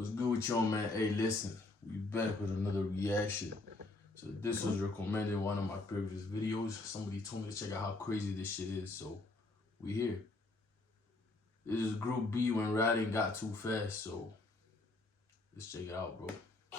What's good with y'all, man? Hey, listen, we back with another reaction. So this was recommended in one of my previous videos. Somebody told me to check out how crazy this shit is, so we here. This is Group B when riding got too fast, so let's check it out, bro.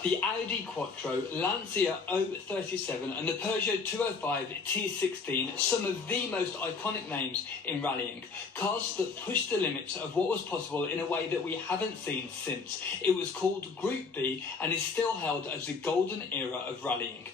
The Audi Quattro, Lancia 037 and the Peugeot 205 T16, some of the most iconic names in rallying. Cars that pushed the limits of what was possible in a way that we haven't seen since. It was called Group B and is still held as the golden era of rallying.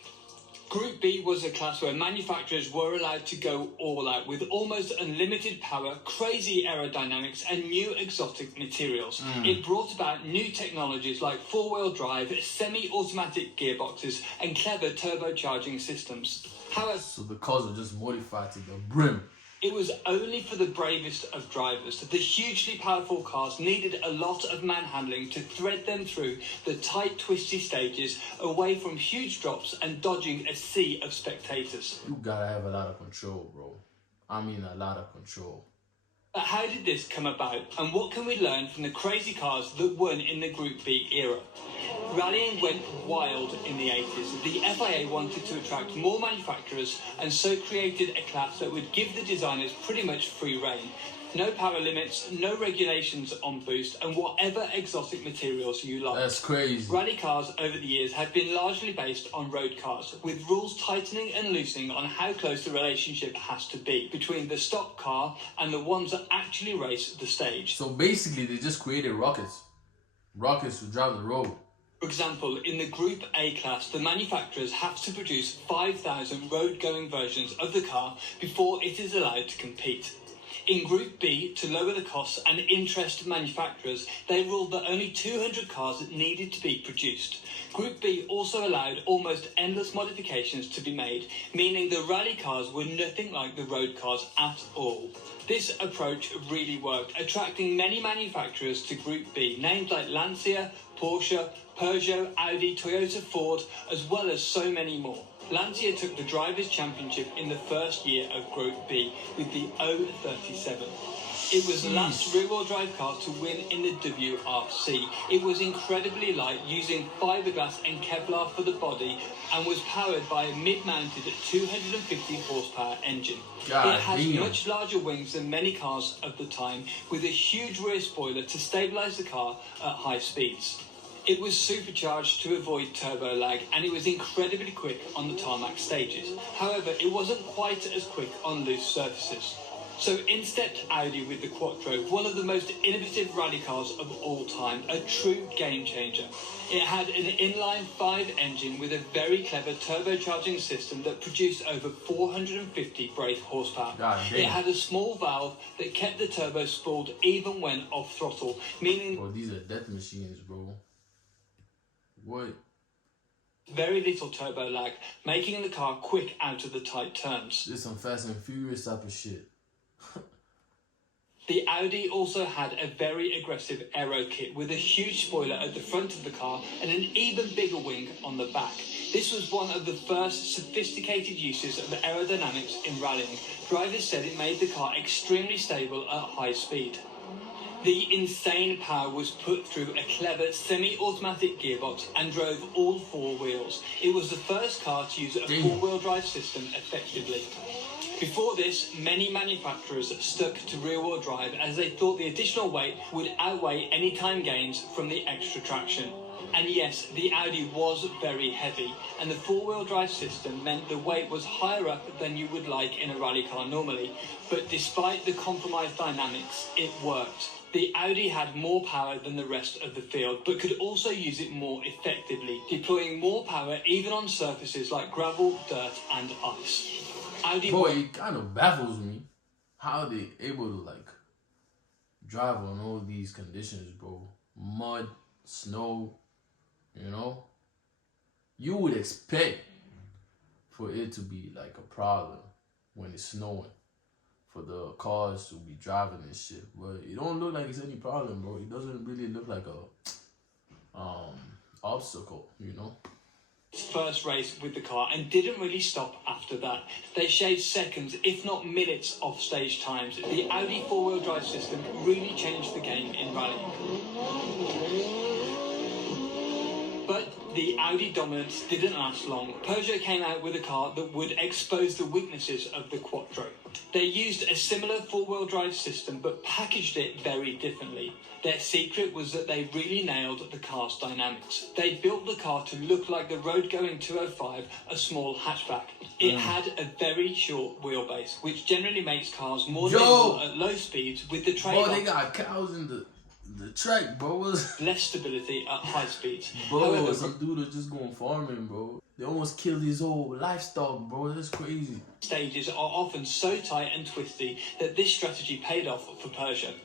Group B was a class where manufacturers were allowed to go all out with almost unlimited power, crazy aerodynamics and new exotic materials. It brought about new technologies like four-wheel drive, semi-automatic gearboxes and clever turbocharging systems. However, so the cars were just modified to the brim. It was only for the bravest of drivers. The hugely powerful cars needed a lot of manhandling to thread them through the tight, twisty stages, away from huge drops and dodging a sea of spectators. You gotta have a lot of control, bro. I mean a lot of control. But how did this come about, and what can we learn from the crazy cars that won in the Group B era? Rallying went wild in the 80s. The FIA wanted to attract more manufacturers and so created a class that would give the designers pretty much free rein. No power limits, no regulations on boost, and whatever exotic materials you like. That's crazy. Rally cars over the years have been largely based on road cars, with rules tightening and loosening on how close the relationship has to be between the stock car and the ones that actually race the stage. So basically, they just created rockets. Rockets to drive the road. For example, in the Group A class, the manufacturers have to produce 5,000 road-going versions of the car before it is allowed to compete. In Group B, to lower the costs and interest manufacturers, they ruled that only 200 cars needed to be produced. Group B also allowed almost endless modifications to be made, meaning the rally cars were nothing like the road cars at all. This approach really worked, attracting many manufacturers to Group B, names like Lancia, Porsche, Peugeot, Audi, Toyota, Ford, as well as so many more. Lancia took the Drivers' Championship in the first year of Group B with the 037. It was the last rear-wheel drive car to win in the WRC. It was incredibly light, using fiberglass and Kevlar for the body, and was powered by a mid-mounted 250 horsepower engine. It has much larger wings than many cars of the time, with a huge rear spoiler to stabilise the car at high speeds. It was supercharged to avoid turbo lag, and it was incredibly quick on the tarmac stages. However, it wasn't quite as quick on loose surfaces. So in stepped Audi with the Quattro, one of the most innovative rally cars of all time, a true game changer. It had an inline-5 engine with a very clever turbocharging system that produced over 450 brake horsepower. It had a small valve that kept the turbo spooled even when off throttle, meaning... Bro, these are death machines, bro. What? Very little turbo lag, making the car quick out of the tight turns. This is some Fast and Furious type of shit. The Audi also had a very aggressive aero kit with a huge spoiler at the front of the car and an even bigger wing on the back. This was one of the first sophisticated uses of aerodynamics in rallying. Drivers said it made the car extremely stable at high speed. The insane power was put through a clever semi-automatic gearbox and drove all four wheels. It was the first car to use a four-wheel drive system effectively. Before this, many manufacturers stuck to rear-wheel drive as they thought the additional weight would outweigh any time gains from the extra traction. And yes, the Audi was very heavy, and the four-wheel drive system meant the weight was higher up than you would like in a rally car normally. But despite the compromised dynamics, it worked. The Audi had more power than the rest of the field, but could also use it more effectively, deploying more power even on surfaces like gravel, dirt and ice. Boy, it kind of baffles me how they able to like drive on all these conditions, bro. Mud, snow, you know. You would expect for it to be like a problem when it's snowing, for the cars to be driving and shit, but it don't look like it's any problem, bro. It doesn't really look like a obstacle, you know. First race with the car and didn't really stop after that. They shaved seconds, if not minutes, off stage times. The Audi four-wheel drive system really changed the game in rallying. But the Audi dominance didn't last long. Peugeot came out with a car that would expose the weaknesses of the Quattro. They used a similar four-wheel drive system but packaged it very differently. Their secret was that they really nailed the car's dynamics. They built the car to look like the road-going 205, a small hatchback. It had a very short wheelbase, which generally makes cars more nimble at low speeds, with the trade-off. Bro, they got cows in the track, bro. Less stability at high speeds. Bro, However, some dude is just going farming, bro. They almost killed his whole livestock, bro. That's crazy. Stages are often so tight and twisty that this strategy paid off for Peugeot.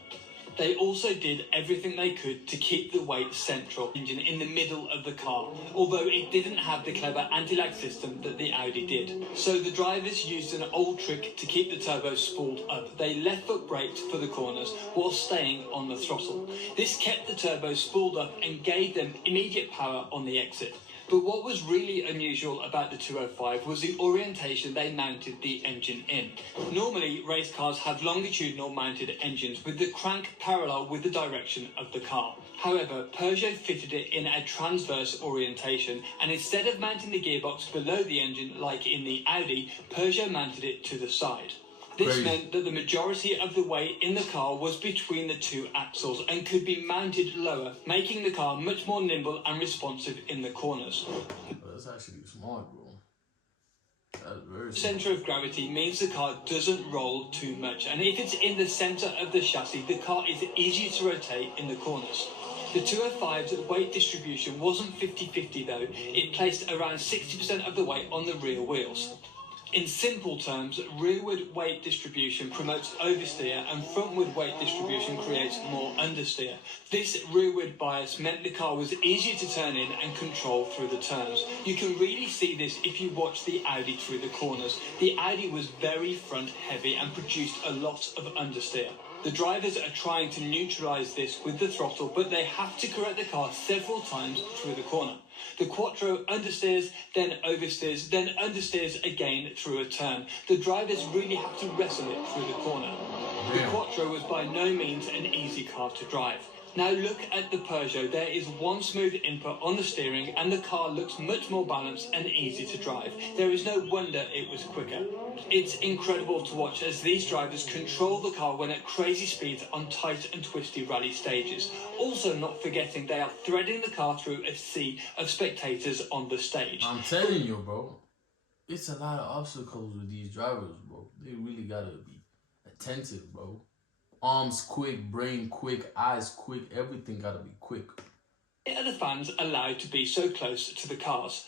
They also did everything they could to keep the weight central engine in the middle of the car, although it didn't have the clever anti-lag system that the Audi did. So the drivers used an old trick to keep the turbo spooled up. They left foot braked for the corners while staying on the throttle. This kept the turbo spooled up and gave them immediate power on the exit. But what was really unusual about the 205 was the orientation they mounted the engine in. Normally, race cars have longitudinal mounted engines with the crank parallel with the direction of the car. However, Peugeot fitted it in a transverse orientation, and instead of mounting the gearbox below the engine like in the Audi, Peugeot mounted it to the side. This meant that the majority of the weight in the car was between the two axles and could be mounted lower, making the car much more nimble and responsive in the corners. That's actually smart, bro. That's very smart. Centre of gravity means the car doesn't roll too much, and if it's in the centre of the chassis, the car is easier to rotate in the corners. The 205's weight distribution wasn't 50-50 though. It placed around 60% of the weight on the rear wheels. In simple terms, rearward weight distribution promotes oversteer and frontward weight distribution creates more understeer. This rearward bias meant the car was easier to turn in and control through the turns. You can really see this if you watch the Audi through the corners. The Audi was very front heavy and produced a lot of understeer. The drivers are trying to neutralise this with the throttle, but they have to correct the car several times through the corner. The Quattro understeers, then oversteers, then understeers again through a turn. The drivers really have to wrestle it through the corner. The Quattro was by no means an easy car to drive. Now look at the Peugeot. There is one smooth input on the steering and the car looks much more balanced and easy to drive. There is no wonder it was quicker. It's incredible to watch as these drivers control the car when at crazy speeds on tight and twisty rally stages. Also not forgetting they are threading the car through a sea of spectators on the stage. I'm telling you, bro. It's a lot of obstacles with these drivers, bro. They really gotta be attentive, bro. Arms quick, brain quick, eyes quick, everything gotta be quick. Why are the fans allowed to be so close to the cars?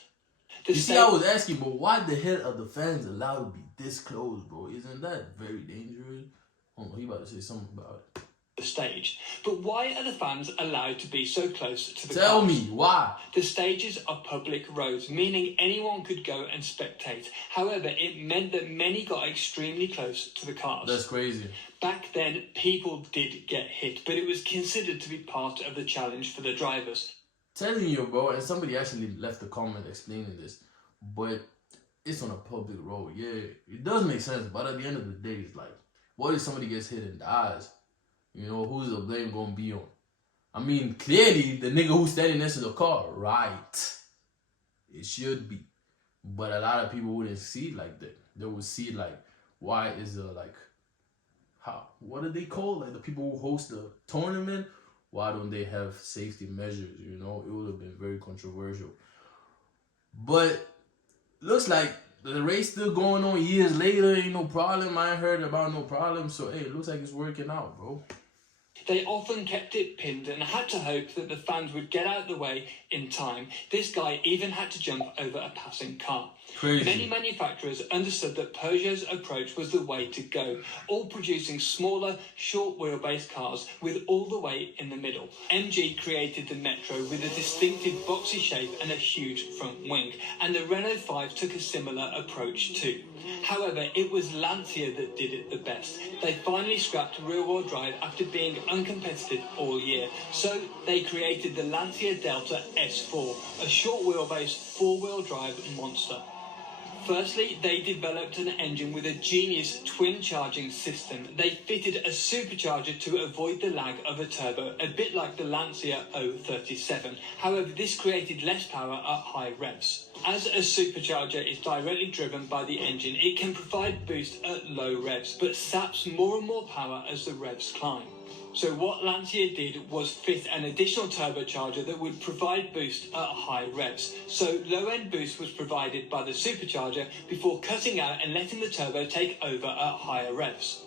You see, I was asking, but why the hell are the fans allowed to be this close, bro? Isn't that very dangerous? Oh no, he about to say something about it. The stage. But why are the fans allowed to be so close to the Tell cars? me, why? The stages are public roads, meaning anyone could go and spectate. However, it meant that many got extremely close to the cars. That's crazy. Back then, people did get hit, but it was considered to be part of the challenge for the drivers. Telling you, bro, and somebody actually left a comment explaining this, but it's on a public road. Yeah, it does make sense, but at the end of the day, it's like, what if somebody gets hit and dies? You know, who's the blame gonna be on? I mean, clearly, the nigga who's standing next to the car, right? It should be. But a lot of people wouldn't see it like that. They would see it like, why is there like, how, what do they call like the people who host the tournament? Why don't they have safety measures? You know, it would have been very controversial. But looks like the race still going on years later. Ain't no problem. I ain't heard about no problem. So hey, it looks like it's working out, bro. They often kept it pinned and had to hope that the fans would get out of the way in time. This guy even had to jump over a passing car. Crazy. Many manufacturers understood that Peugeot's approach was the way to go, all producing smaller, short wheelbase cars with all the weight in the middle. MG created the Metro with a distinctive boxy shape and a huge front wing, and the Renault 5 took a similar approach too. However, it was Lancia that did it the best. They finally scrapped rear-wheel drive after being uncompetitive all year, so they created the Lancia Delta S4, a short wheelbase four-wheel drive monster. Firstly, they developed an engine with a genius twin charging system. They fitted a supercharger to avoid the lag of a turbo, a bit like the Lancia 037. However, this created less power at high revs. As a supercharger is directly driven by the engine, it can provide boost at low revs, but saps more and more power as the revs climb. So what Lancia did was fit an additional turbocharger that would provide boost at high revs. So low-end boost was provided by the supercharger before cutting out and letting the turbo take over at higher revs.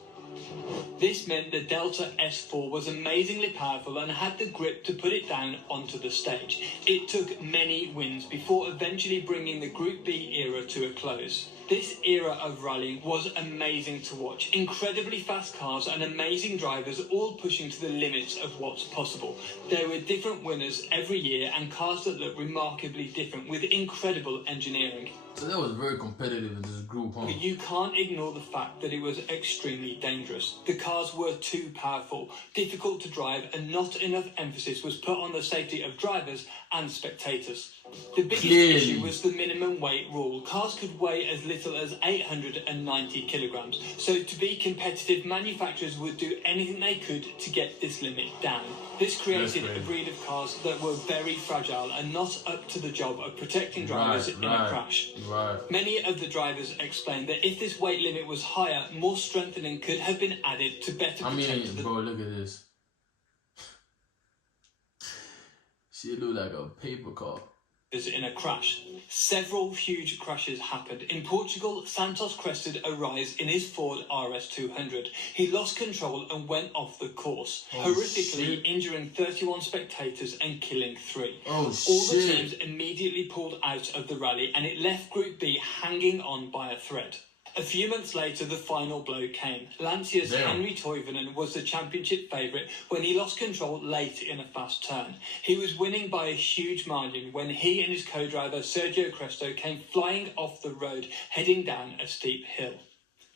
This meant the Delta S4 was amazingly powerful and had the grip to put it down onto the stage. It took many wins before eventually bringing the Group B era to a close. This era of rallying was amazing to watch. Incredibly fast cars and amazing drivers all pushing to the limits of what's possible. There were different winners every year and cars that looked remarkably different with incredible engineering. So that was very competitive in this group, huh? But you can't ignore the fact that it was extremely dangerous. The cars were too powerful, difficult to drive, and not enough emphasis was put on the safety of drivers and spectators. The biggest issue was the minimum weight rule. Cars could weigh as little as 890 kilograms. So to be competitive, manufacturers would do anything they could to get this limit down. This created a breed of cars that were very fragile and not up to the job of protecting drivers in a crash. Many of the drivers explained that if this weight limit was higher, more strengthening could have been added to better protect the... Bro, look at this. She look like a paper car. In a crash. Several huge crashes happened. In Portugal, Santos crested a rise in his Ford RS200. He lost control and went off the course, horrifically injuring 31 spectators and killing 3. All the teams immediately pulled out of the rally and it left Group B hanging on by a thread. A few months later, the final blow came. Lancia's Henri Toivonen was the championship favourite when he lost control late in a fast turn. He was winning by a huge margin when he and his co-driver Sergio Cresto came flying off the road, heading down a steep hill.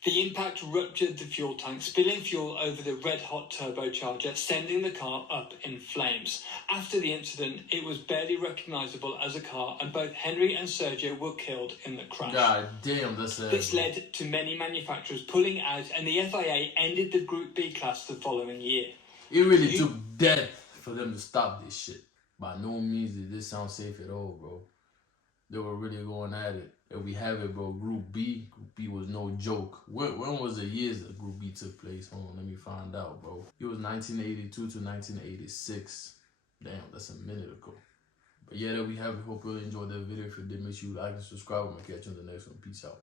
The impact ruptured the fuel tank, spilling fuel over the red-hot turbocharger, sending the car up in flames. After the incident, it was barely recognisable as a car, and both Henry and Sergio were killed in the crash. God damn, that's sad. This led to many manufacturers pulling out, and the FIA ended the Group B class the following year. It really took death for them to stop this shit. By no means did this sound safe at all, bro. They were really going at it. And we have it, bro. Group B was no joke. When was the years that Group B took place? Hold on, let me find out, bro. It was 1982 to 1986. Damn, that's a minute ago. But yeah, there we have it. Hope you really enjoyed that video. If you did, make sure you like and subscribe. I'm going to catch you in the next one. Peace out.